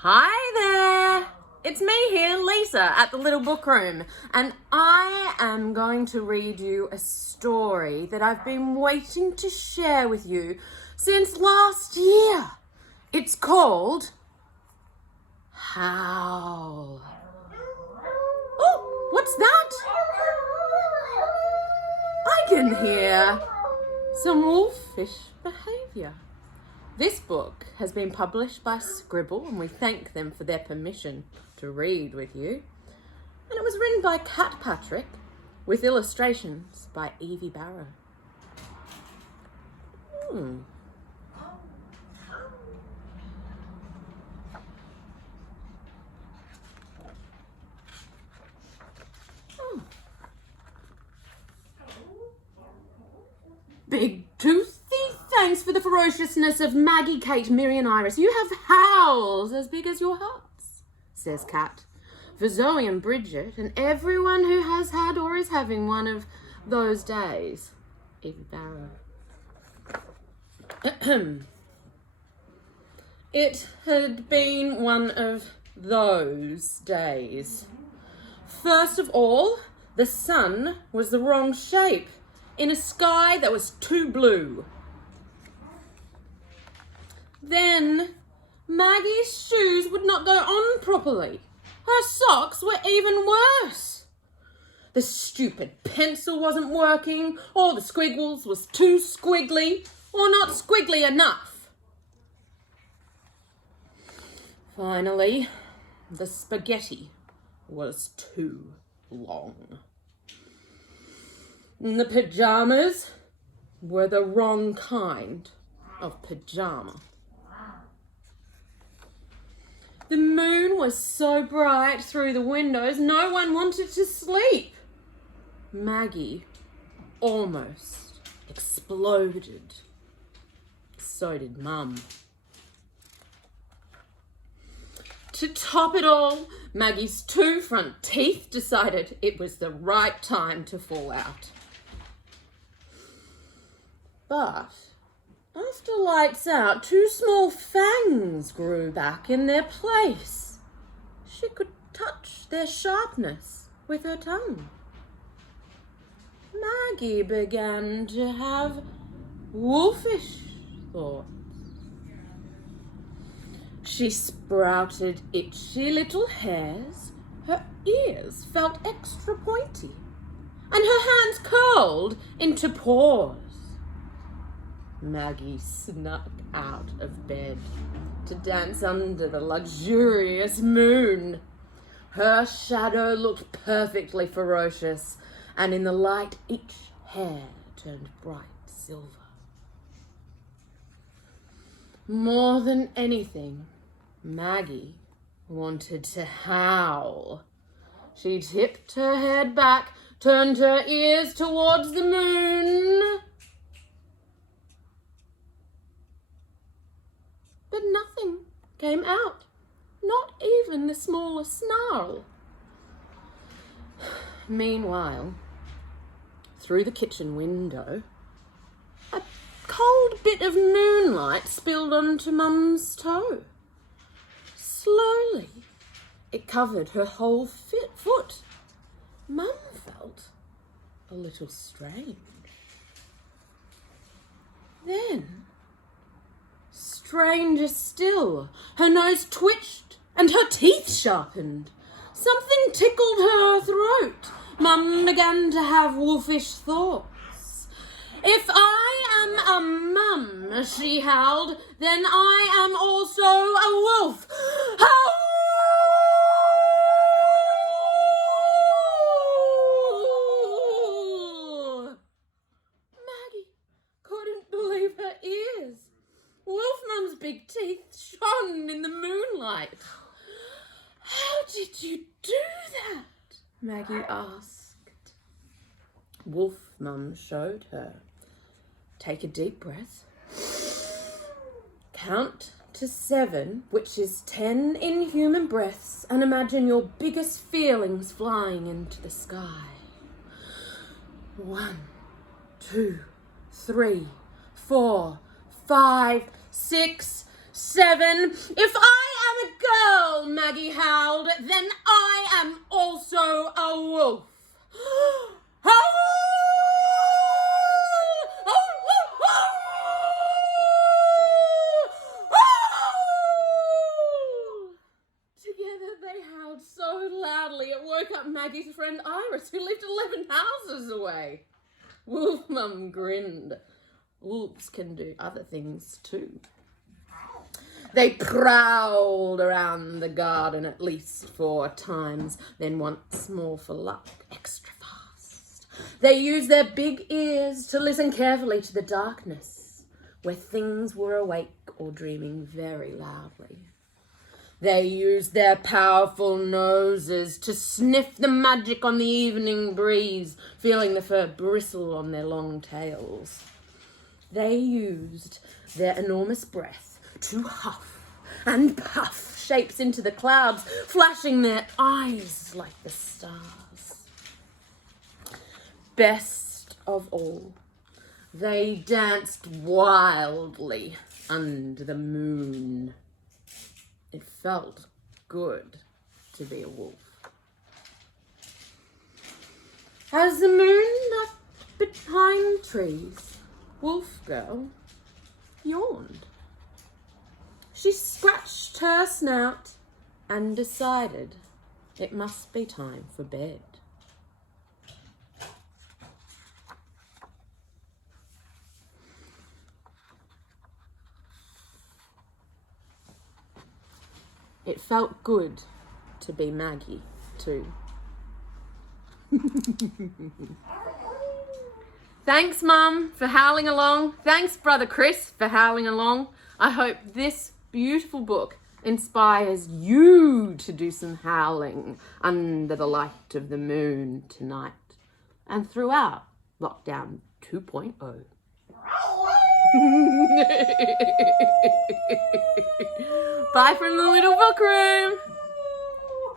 Hi there! It's me here, Lisa, at the Little Book Room, and I am going to read you a story that I've been waiting to share with you since last year. It's called Howl. Oh, what's that? I can hear some wolfish behaviour. This book has been published by Scribble, and we thank them for their permission to read with you. And it was written by Kat Patrick with illustrations by Evie Barrow. Big toothy thanks for the ferociousness of Maggie, Kate, Miri and Iris. You have howls as big as your hearts, says Kat. For Zoe and Bridget and everyone who has had or is having one of those days. Evie Barrow. It had been one of those days. First of all, the sun was the wrong shape in a sky that was too blue. Then Maggie's shoes would not go on properly. Her socks were even worse. The stupid pencil wasn't working, or the squiggles was too squiggly, or not squiggly enough. Finally, the spaghetti was too long. And the pajamas were the wrong kind of pajama. The moon was so bright through the windows, no one wanted to sleep. Maggie almost exploded. So did Mum. To top it all, Maggie's two front teeth decided it was the right time to fall out. But after lights out, two small fangs grew back in their place. She could touch their sharpness with her tongue. Maggie began to have wolfish thoughts. She sprouted itchy little hairs, her ears felt extra pointy, and her hands curled into paws. Maggie snuck out of bed to dance under the luxurious moon. Her shadow looked perfectly ferocious, and in the light each hair turned bright silver. More than anything, Maggie wanted to howl. She tipped her head back, turned her ears towards the moon. But nothing came out, not even the smallest snarl. Meanwhile, through the kitchen window, a cold bit of moonlight spilled onto Mum's toe. Slowly, it covered her whole foot. Mum felt a little strange. Then, stranger still, her nose twitched and her teeth sharpened. Something tickled her throat. Mum began to have wolfish thoughts. If I am a mum, she howled, then I am also a wolf. Howl! Maggie couldn't believe her ears. Wolf Mum's big teeth shone in the moonlight. How did you do that? Maggie asked. Wolf Mum showed her. Take a deep breath. Count to 7, which is 10 inhuman breaths, and imagine your biggest feelings flying into the sky. 1, 2, 3, 4, 5, 6, 7. If I am a girl, Maggie howled. Then I am also a wolf. Howl! Together they howled so loudly it woke up Maggie's friend Iris, who lived 11 houses away. Wolf Mum grinned. Wolves can do other things too. They prowled around the garden at least 4 times, then once more for luck, extra fast. They used their big ears to listen carefully to the darkness, where things were awake or dreaming very loudly. They used their powerful noses to sniff the magic on the evening breeze, feeling the fur bristle on their long tails. They used their enormous breath to huff and puff shapes into the clouds, flashing their eyes like the stars. Best of all, they danced wildly under the moon. It felt good to be a wolf. As the moon up behind trees, Wolf Girl yawned. She scratched her snout and decided it must be time for bed. It felt good to be Maggie, too. Thanks, Mum, for howling along. Thanks, Brother Chris, for howling along. I hope this beautiful book inspires you to do some howling under the light of the moon tonight and throughout Lockdown 2.0. Bye from the little book room.